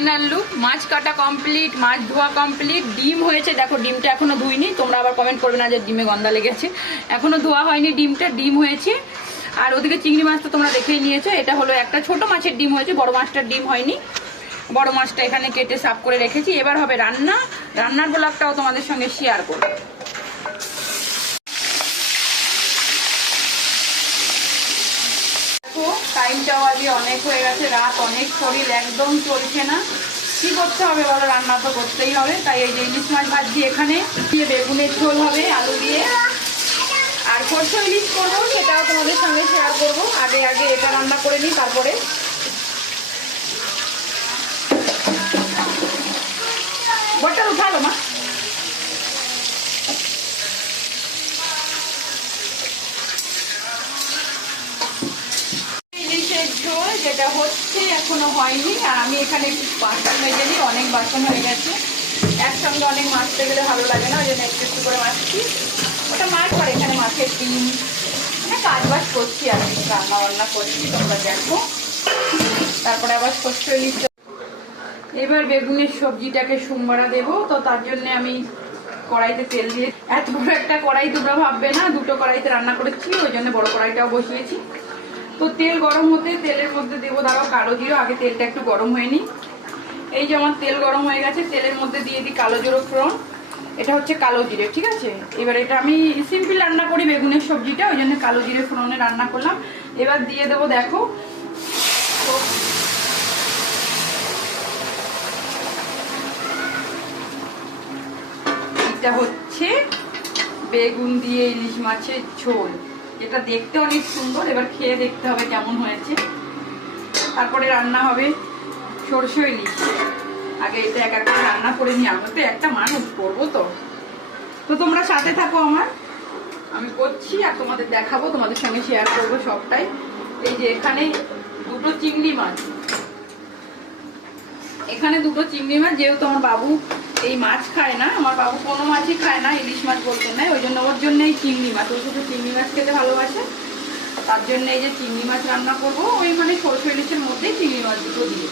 Final look. মাছ কাটা complete, মাছ ধোয়া complete, ডিম হয়েছে দেখো, ডিমটা এখনো ধুইনি, তোমরা আবার কমেন্ট করবে না যে ডিমে গন্ধা লেগেছে। এখনো ধোয়া হয়নি ডিমটা, ডিম হয়েছে। আর ওদিকে চিংড়ি মাছ তো তোমরা দেখেই নিয়েছো, এটা হলো একটা ছোট মাছের ডিম হয়েছে, বড় মাছটার ডিম হয়নি। বড় মাছটা এখানে কেটে সাফ করে রেখেছি। এবার হবে রান্না, রান্নার ব্লগটাও তোমাদের সঙ্গে শেয়ার করব। টাইমটাও আজকে অনেক হয়ে গেছে, রাত অনেক, শরীর একদম চলছে না। কি করতে হবে বলো, রান্না তো করতেই হবে। তাই এই যে ইলিশ মাছ ভাজি এখানে দিয়ে, বেগুনের ঝোল হবে আলু দিয়ে, আর সরষে ইলিশ করবো, সেটাও তোমাদের সঙ্গে শেয়ার করবো। আগে এটা রান্না করে নিই, তারপরে বটটা উঠালো মা। ইলিশের ঝোল যেটা হচ্ছে এখনো হয়নি, আর আমি এখানে একটু বাসন মেজে নিই, অনেক বাসন হয়ে গেছে। একসঙ্গে অনেক মাজতে গেলে ভালো লাগে না, ওই জন্য একটু একটু করে মাজছি। ওটা মাছ করে এখানে মাছের ডিম, মানে কাজ বাজ করছি আর কি, রান্না বান্না করছি, তোমরা দেখো। তারপরে আবার সরষে ইলিশ। এবার বেগুনের সবজিটাকে সোমবারা দেবো, তো তার জন্য আমি কড়াইতে তেল দিয়ে, এত বড় একটা কড়াই তোমরা ভাববে না, দুটো কড়াইতে রান্না করেছি, ওই জন্য বড় কড়াইটাও বসিয়েছি। তো তেল গরম হতে, তেলের মধ্যে দেবো দাঁড়াও কালো জিরো, আগে তেলটা একটু গরম হয়নি। এই যে আমার তেল গরম হয়ে গেছে, তেলের মধ্যে দিয়ে দিই কালো জিরো ফোড়ন, এটা হচ্ছে কালো জিরে, ঠিক আছে। এবার এটা আমি সিম্পল রান্না করি বেগুনের সবজিটা, ওই জন্য কালো জিরে ফোড়নে রান্না করলাম। এবার দিয়ে দেবো দেখো, এটা হচ্ছে বেগুন দিয়ে ইলিশ মাছের ঝোল, এটা দেখতে অনেক সুন্দর। এবার খেয়ে দেখতে হবে কেমন হয়েছে। তারপরে রান্না হবে সরষে ইলিশ। আগে এটা এক একটা রান্না করে নিই, আমরা তো একটা মানুষ করবো, তো তোমরা সাথে থাকো আমার, আমি করছি আর তোমাদের দেখাবো, তোমাদের সঙ্গে শেয়ার করবো সবটাই। এই যে এখানে দুটো চিংড়ি মাছ, এখানে দুটো চিংড়ি মাছ, যেহেতু আমার বাবু এই মাছ খায় না, আমার বাবু কোনো মাছই খায় না, ইলিশ মাছ বলতে নাই, ওই জন্য ওর জন্য এই চিংড়ি মাছ, ও শুধু চিংড়ি মাছ খেতে ভালোবাসে, তার জন্য এই যে চিংড়ি মাছ রান্না করবো, ওই মানে সরষে ইলিশের মধ্যেই চিংড়ি মাছ দুটো দিয়ে।